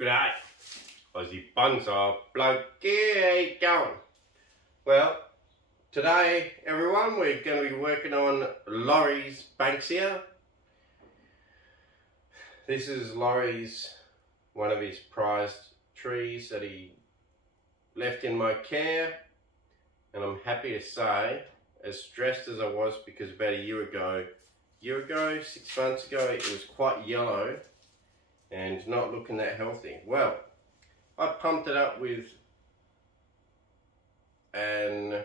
G'day, Aussie Bonsai bloke, how going? Well, today everyone we're going to be working on Lawrie's Banksia. This is Lawrie's, one of his prized trees that he left in my care, and I'm happy to say, as stressed as I was because about a year ago, 6 months ago, it was quite yellow and not looking that healthy. Well, I pumped it up with an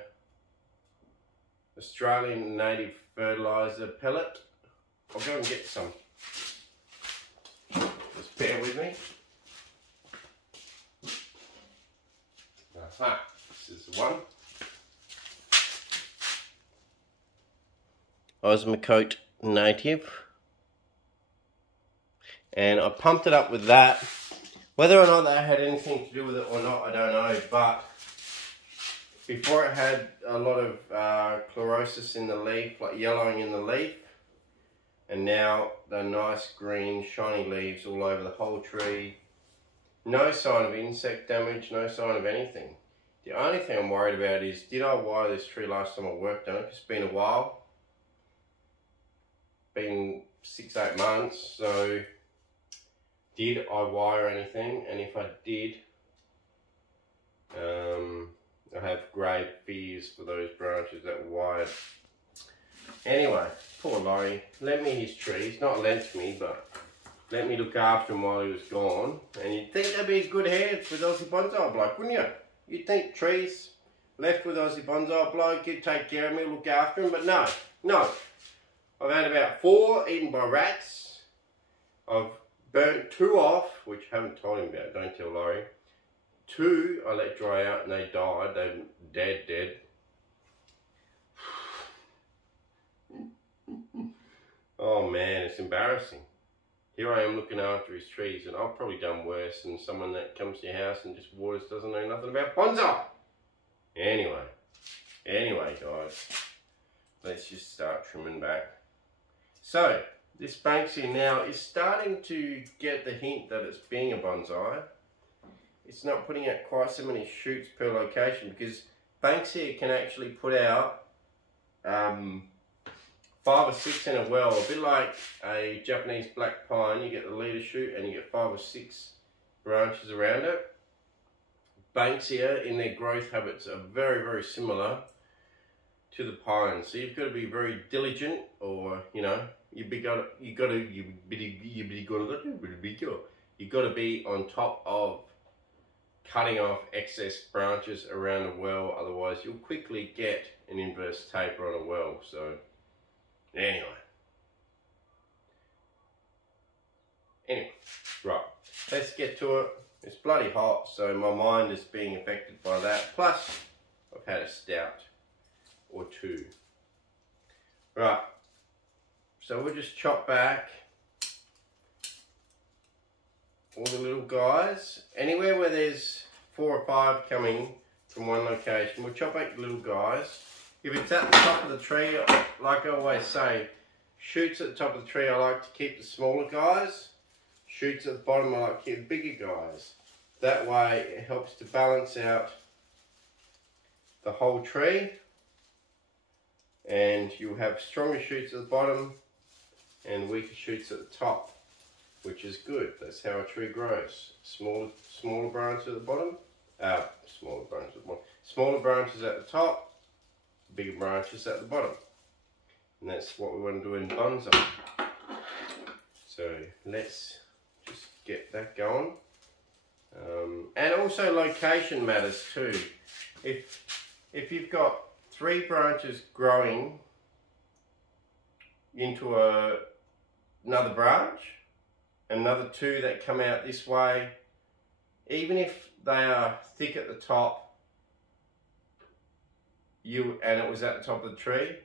Australian native fertiliser pellet. I'll go and get some. Just bear with me. Aha, this is the one. Osmocote native. And I pumped it up with that. Whether or not that had anything to do with it or not, I don't know, but before it had a lot of chlorosis in the leaf, like yellowing in the leaf, and now the nice green shiny leaves all over the whole tree. No sign of insect damage, no sign of anything. The only thing I'm worried about is, did I wire this tree last time I worked on it? It's been a while, been 6-8 months, so did I wire anything? And if I did, I have grave fears for those branches that were wired. Anyway, poor Lawrie, lent me his tree. He's not lent me, but let me look after him while he was gone. And you'd think that'd be good hands with Aussie Bonsai bloke, wouldn't you? You'd think trees left with Aussie Bonsai bloke, he'd take care of me, look after him, but no. I've had about 4 eaten by rats. I've burnt 2 off, which I haven't told him about, don't tell Lawrie. 2 I let dry out and they died, they're dead. Oh man, it's embarrassing. Here I am looking after his trees, and I've probably done worse than someone that comes to your house and just waters, doesn't know nothing about bonsai. Anyway guys, let's just start trimming back. So, this Banksia now is starting to get the hint that it's being a bonsai. It's not putting out quite so many shoots per location, because Banksia can actually put out 5 or 6 in a well, a bit like a Japanese black pine. You get the leader shoot and you get 5 or 6 branches around it. Banksia in their growth habits are very, very similar to the pine. So you've got to be very diligent, or you got to be on top of cutting off excess branches around a well, otherwise you'll quickly get an inverse taper on a well. So anyway, right, let's get to it. It's bloody hot, so my mind is being affected by that. Plus, I've had a stout or 2. Right, so we'll just chop back all the little guys. Anywhere where there's 4 or 5 coming from one location, we'll chop back the little guys. If it's at the top of the tree, like I always say, shoots at the top of the tree, I like to keep the smaller guys. Shoots at the bottom, I like to keep the bigger guys. That way it helps to balance out the whole tree, and you'll have stronger shoots at the bottom and weaker shoots at the top, which is good. That's how a tree grows. Smaller branches at the bottom, smaller branches at the top, bigger branches at the bottom. And that's what we want to do in bonsai. So let's just get that going. And also location matters too. If you've got 3 branches growing into another branch, another 2 that come out this way, even if they are thick at the top, and it was at the top of the tree,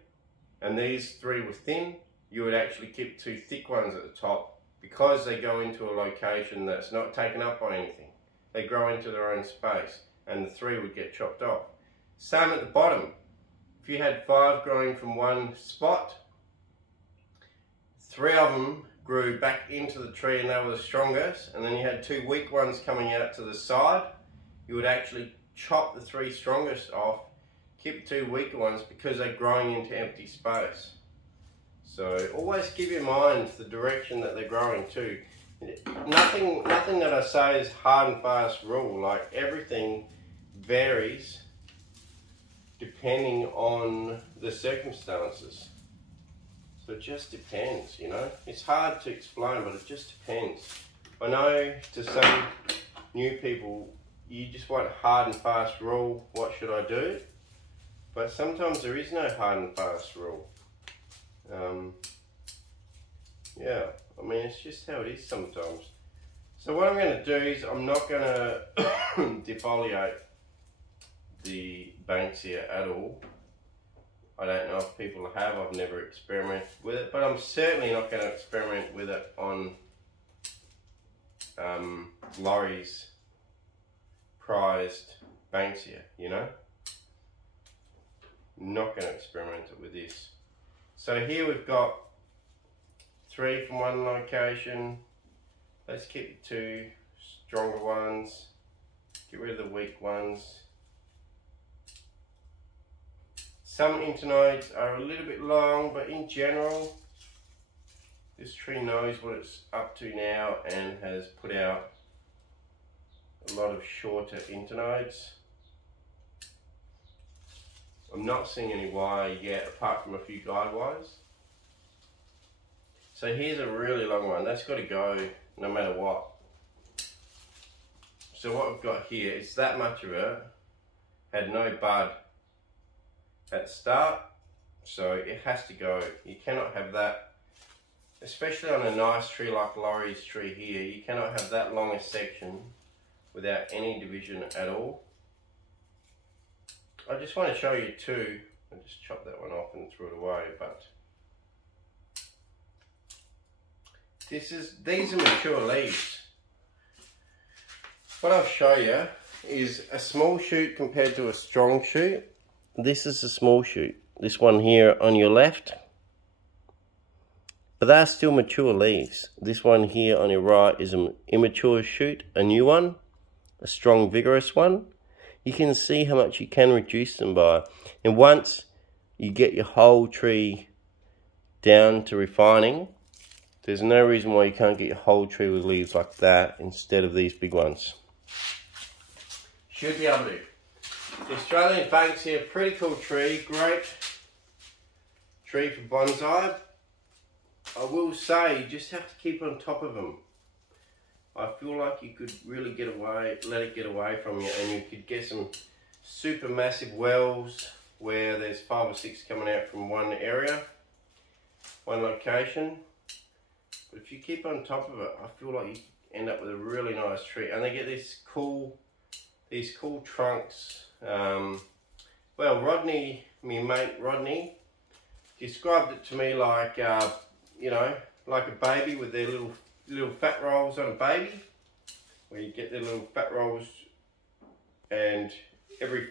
and these 3 were thin, you would actually keep 2 thick ones at the top, because they go into a location that's not taken up by anything. They grow into their own space, and the 3 would get chopped off. Same at the bottom. If you had 5 growing from one spot, 3 of them grew back into the tree and they were the strongest, and then you had 2 weak ones coming out to the side, you would actually chop the 3 strongest off, keep the 2 weaker ones because they're growing into empty space. So always keep in mind the direction that they're growing to. Nothing that I say is hard and fast rule. Like, everything varies depending on the circumstances. So it just depends, you know. It's hard to explain, but it just depends. I know to some new people, you just want hard and fast rule, what should I do? But sometimes there is no hard and fast rule. Yeah, I mean, it's just how it is sometimes. So what I'm going to do is I'm not going to defoliate the Banksia at all. I don't know if people have, I've never experimented with it, but I'm certainly not going to experiment with it on Lawrie's prized Banksia, you know? Not going to experiment it with this. So here we've got 3 from one location. Let's keep the 2 stronger ones, get rid of the weak ones. Some internodes are a little bit long, but in general, this tree knows what it's up to now and has put out a lot of shorter internodes. I'm not seeing any wire yet, apart from a few guide wires. So here's a really long one. That's got to go no matter what. So what we've got here is that much of it had no bud at the start, so it has to go. You cannot have that, especially on a nice tree like Lawrie's tree here. You cannot have that long a section without any division at all. I just want to show you 2. I just chopped that one off and threw it away, but these are mature leaves. What I'll show you is a small shoot compared to a strong shoot. This is a small shoot, this one here on your left, but they're still mature leaves. This one here on your right is an immature shoot, a new one, a strong vigorous one. You can see how much you can reduce them by, and once you get your whole tree down to refining, there's no reason why you can't get your whole tree with leaves like that instead of these big ones. Should be able to. The Australian Banksia, pretty cool tree, great tree for bonsai. I will say, you just have to keep on top of them. I feel like you could really get away, let it get away from you, and you could get some super massive wells where there's 5 or 6 coming out from one area, one location. But if you keep on top of it, I feel like you end up with a really nice tree, and they get these cool trunks. Well, Rodney, my mate Rodney, described it to me like, you know, like a baby with their little fat rolls on a baby, where you get their little fat rolls, and every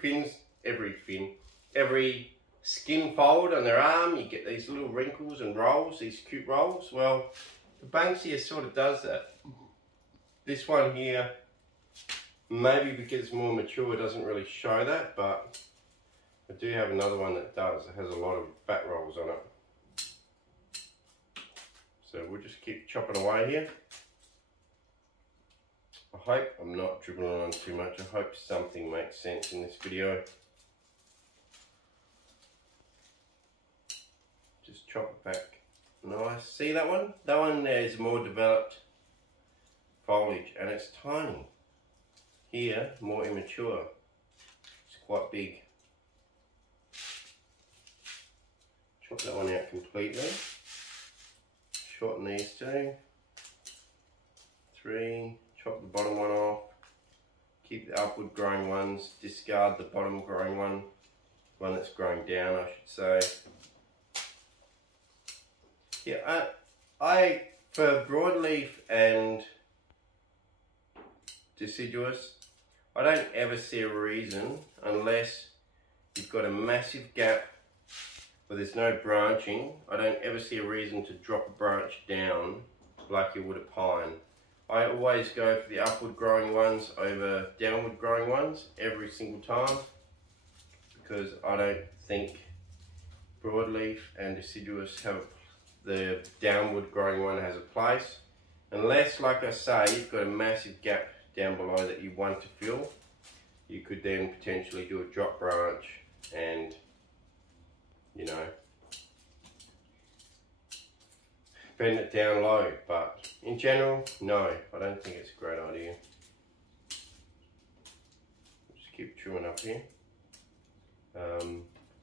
skin fold on their arm, you get these little wrinkles and rolls, these cute rolls. Well, the Banksia sort of does that. This one here, maybe because it's more mature, doesn't really show that, but I do have another one that does. It has a lot of fat rolls on it. So we'll just keep chopping away here. I hope I'm not dribbling on too much. I hope something makes sense in this video. Just chop it back. Nice. See that one? That one there is more developed foliage, and it's tiny. Here, more immature. It's quite big. Chop that one out completely. Shorten these 2. 3. Chop the bottom one off. Keep the upward growing ones. Discard the bottom growing one. One that's growing down, I should say. Yeah, I for broadleaf and deciduous, I don't ever see a reason, unless you've got a massive gap where there's no branching, I don't ever see a reason to drop a branch down like you would a pine. I always go for the upward growing ones over downward growing ones every single time, because I don't think broadleaf and deciduous have, the downward growing one has a place. Unless, like I say, you've got a massive gap down below that you want to fill, you could then potentially do a drop branch and, you know, bend it down low. But in general, no, I don't think it's a great idea. Just keep trimming up here.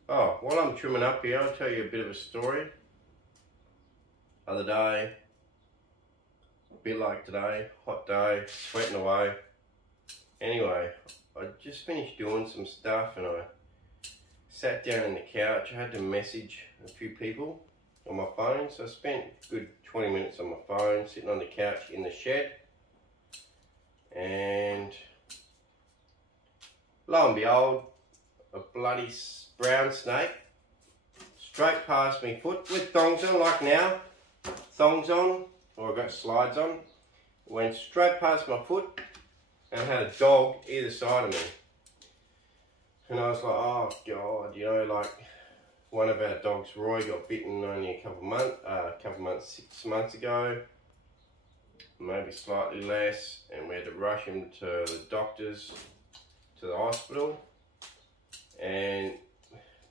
Oh, while I'm trimming up here, I'll tell you a bit of a story. Other day, a bit like today, hot day, sweating away. Anyway, I just finished doing some stuff and I sat down on the couch. I had to message a few people on my phone, so I spent a good 20 minutes on my phone, sitting on the couch in the shed, and lo and behold, a bloody brown snake straight past me foot with thongs on, like now, thongs on, or I've got slides on, went straight past my foot, and I had a dog either side of me. And I was like, oh God, you know, like one of our dogs, Roy, got bitten only a couple months, 6 months ago, maybe slightly less, and we had to rush him to the doctors, to the hospital, and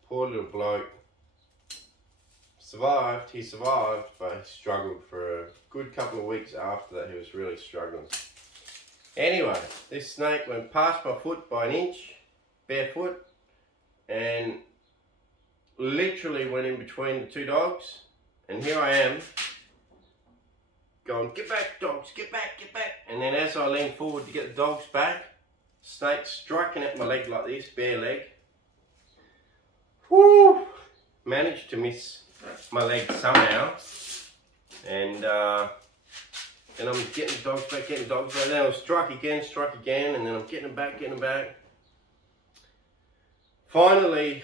poor little bloke survived. He survived, but he struggled for a good couple of weeks after that. He was really struggling. Anyway, this snake went past my foot by an inch, barefoot, and literally went in between the two dogs. And here I am, going, get back dogs, get back, get back. And then as I leaned forward to get the dogs back, snake striking at my leg like this, bare leg. Whoo! Managed to miss my leg somehow. And then I'm getting the dogs back, then I'll strike again, and then I'm getting them back. Finally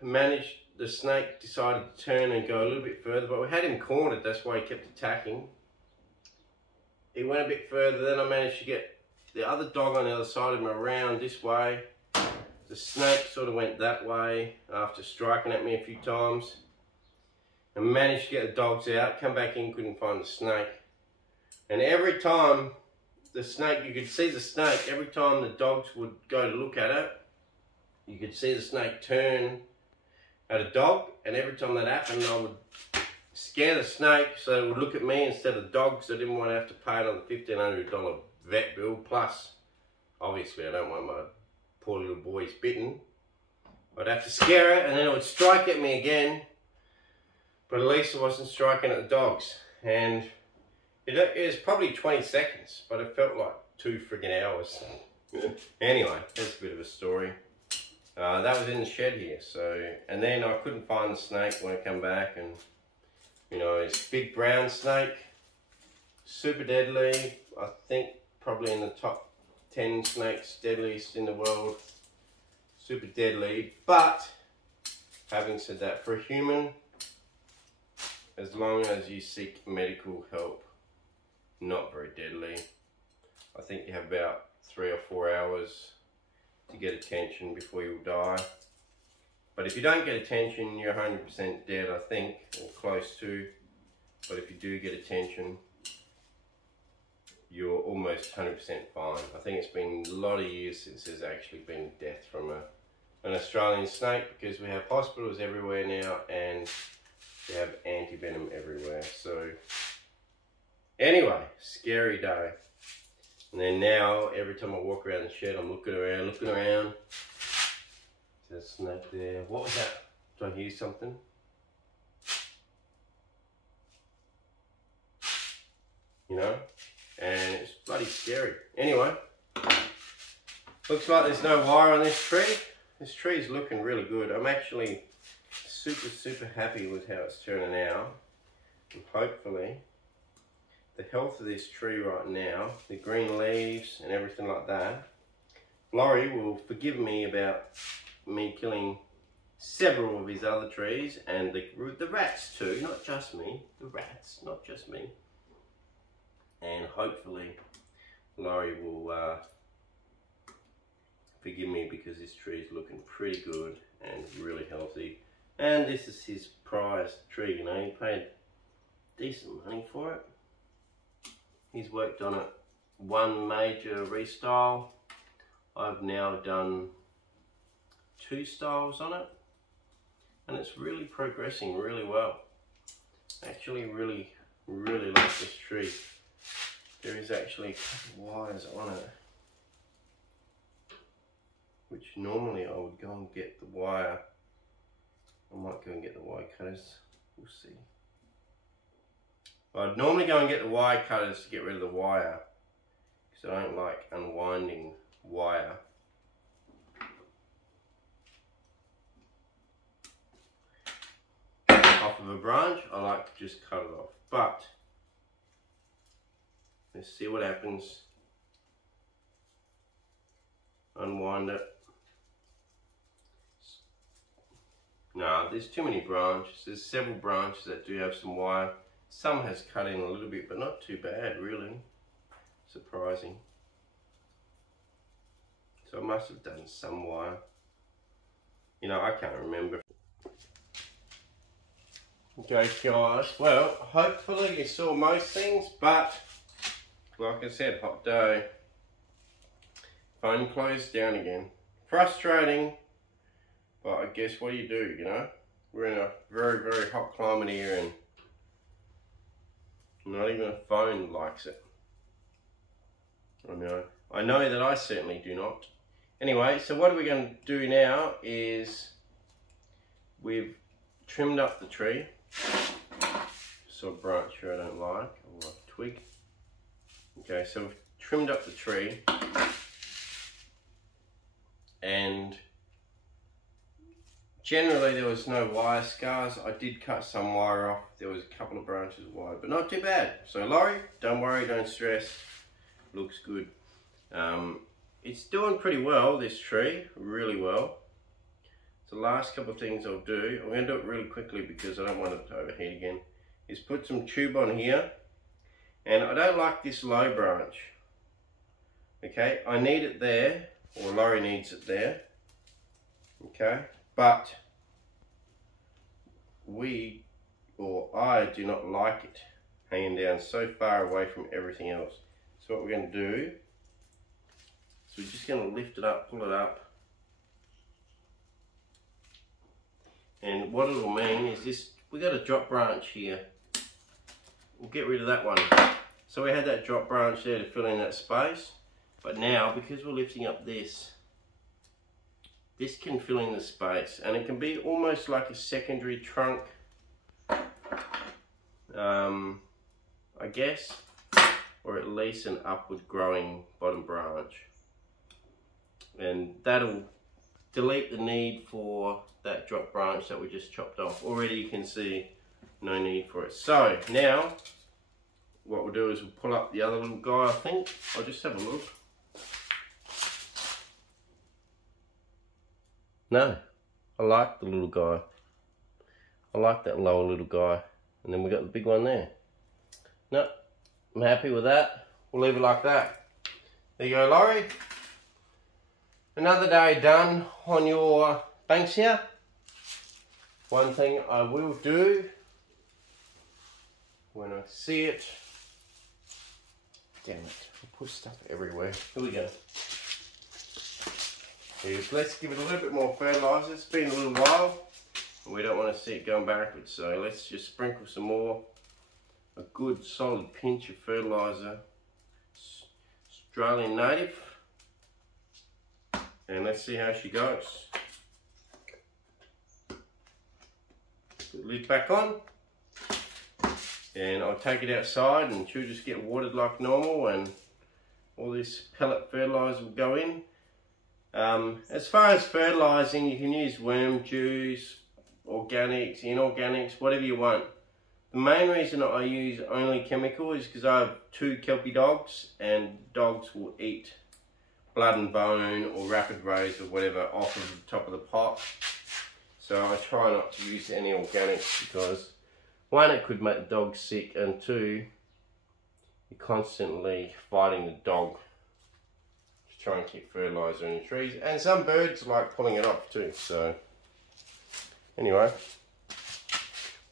managed, the snake decided to turn and go a little bit further, but we had him cornered, that's why he kept attacking. He went a bit further, then I managed to get the other dog on the other side of him around this way. The snake sort of went that way after striking at me a few times. I managed to get the dogs out, come back in, couldn't find the snake. And every time the snake, you could see the snake, every time the dogs would go to look at it, you could see the snake turn at a dog, and every time that happened, I would scare the snake so it would look at me instead of the dogs. I didn't want to have to pay another $1,500 vet bill, plus obviously I don't want my poor little boys bitten. I'd have to scare it and then it would strike at me again, but at least it wasn't striking at the dogs. And it was probably 20 seconds, but it felt like 2 friggin' hours. Anyway, that's a bit of a story. That was in the shed here, so, and then I couldn't find the snake when I come back, and you know, it's big brown snake, super deadly. I think probably in the top 10 snakes deadliest in the world. Super deadly, but having said that, for a human, as long as you seek medical help, not very deadly. I think you have about 3 or 4 hours to get attention before you'll die. But if you don't get attention, you're 100% dead, I think, or close to. But if you do get attention, you're almost 100% fine. I think it's been a lot of years since there's actually been death from an Australian snake, because we have hospitals everywhere now and we have anti-venom everywhere. So anyway, scary day. And then now, every time I walk around the shed, I'm looking around. There's a snake there. What was that? Did I hear something? You know? And it's bloody scary. Anyway, looks like there's no wire on this tree. This tree's looking really good. I'm actually super happy with how it's turning out. And hopefully, the health of this tree right now, the green leaves and everything like that, Lawrie will forgive me about me killing several of his other trees, and the rats too, not just me, the rats, not just me. and hopefully Lawrie will forgive me, because this tree is looking pretty good and really healthy. And this is his prized tree, you know, he paid decent money for it. He's worked on it one major restyle. I've now done 2 styles on it, and it's really progressing really well. Actually really like this tree. There is actually a couple of wires on it, which normally I would go and get the wire. I might go and get the wire cutters, we'll see. I'd normally go and get the wire cutters to get rid of the wire, because I don't like unwinding wire. Off of a branch, I like to just cut it off. But let's see what happens. Unwind it. No, there's too many branches. There's several branches that do have some wire. Some has cut in a little bit, but not too bad, really. Surprising. So I must have done some wire. You know, I can't remember. Okay guys, well, hopefully you saw most things, but like I said, hot day. Phone closed down again. Frustrating, but I guess what do, you know? We're in a very hot climate here, and not even a phone likes it. I know that I certainly do not. Anyway, so what we're going to do now is we've trimmed up the tree. So a branch here I don't like, or a twig. Okay, so we've trimmed up the tree, and generally there was no wire scars. I did cut some wire off. There was a couple of branches of wire, but not too bad. So Lawrie, don't worry, don't stress. Looks good. It's doing pretty well, this tree, really well. So the last couple of things I'll do, I'm going to do it really quickly because I don't want it to overheat again, is put some tube on here. And I don't like this low branch. Okay, I need it there, or Lawrie needs it there. Okay, but I do not like it hanging down so far away from everything else. So what we're going to do is we're just going to lift it up, pull it up. And what it'll mean is this, we got a drop branch here. We'll get rid of that one. So we had that drop branch there to fill in that space. But now, because we're lifting up this can fill in the space, and it can be almost like a secondary trunk, I guess, or at least an upward growing bottom branch. And that'll delete the need for that drop branch that we just chopped off. Already you can see no need for it. So now what we'll do is we'll pull up the other little guy, I think. I'll just have a look. No, I like the little guy. I like that lower little guy. And then we got the big one there. No, I'm happy with that. We'll leave it like that. There you go, Lawrie. Another day done on your Banksia. One thing I will do when I see it. Damn it, I put stuff everywhere. Here we go. Let's give it a little bit more fertiliser. It's been a little while and we don't want to see it going backwards, so let's just sprinkle some more. A good solid pinch of fertiliser, Australian native, and let's see how she goes. Put the lid back on, and I'll take it outside and she'll just get watered like normal, and all this pellet fertiliser will go in. As far as fertilising, you can use worm juice, organics, inorganics, whatever you want. The main reason I use only chemical is because I have 2 Kelpie dogs, and dogs will eat blood and bone or rapid raise or whatever off of the top of the pot. So I try not to use any organics because 1, it could make the dog sick, and 2, you're constantly fighting the dog to try and keep fertilizer in the trees. And some birds like pulling it off too. So anyway,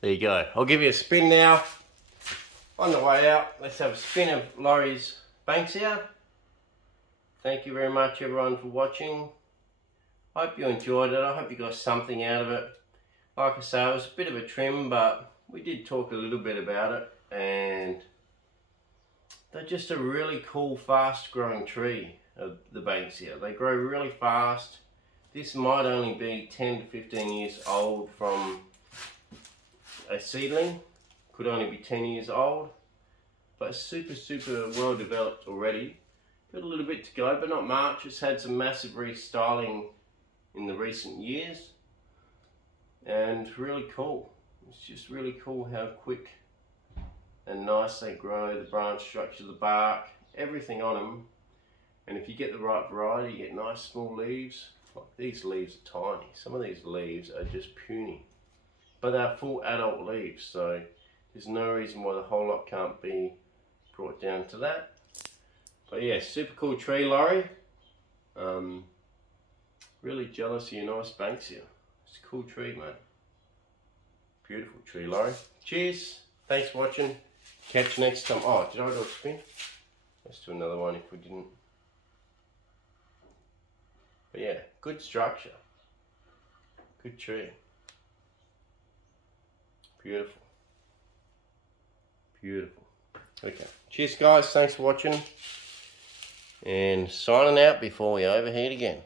there you go. I'll give you a spin now. On the way out, let's have a spin of Lawrie's Banksia. Thank you very much everyone for watching. I hope you enjoyed it. I hope you got something out of it. Like I say, it was a bit of a trim, but we did talk a little bit about it. And they're just a really cool, fast growing tree, of the Banksia. They grow really fast. This might only be 10 to 15 years old from a seedling. Could only be 10 years old, but super well developed already. Got a little bit to go, but not much. It's had some massive restyling in the recent years, and really cool. It's just really cool how quick and nice they grow, the branch structure, the bark, everything on them. And if you get the right variety, you get nice small leaves. Like these leaves are tiny. Some of these leaves are just puny, but they're full adult leaves, so there's no reason why the whole lot can't be brought down to that. But yeah, super cool tree, Lawrie. Really jealous of your nice Banksia. It's a cool tree, mate. Beautiful tree, Lawrie. Cheers. Thanks for watching. Catch you next time. Oh, did I do a spin? Let's do another one if we didn't. But yeah, good structure. Good tree. Beautiful. Beautiful. Okay. Cheers guys, thanks for watching. And signing out before we overheat again.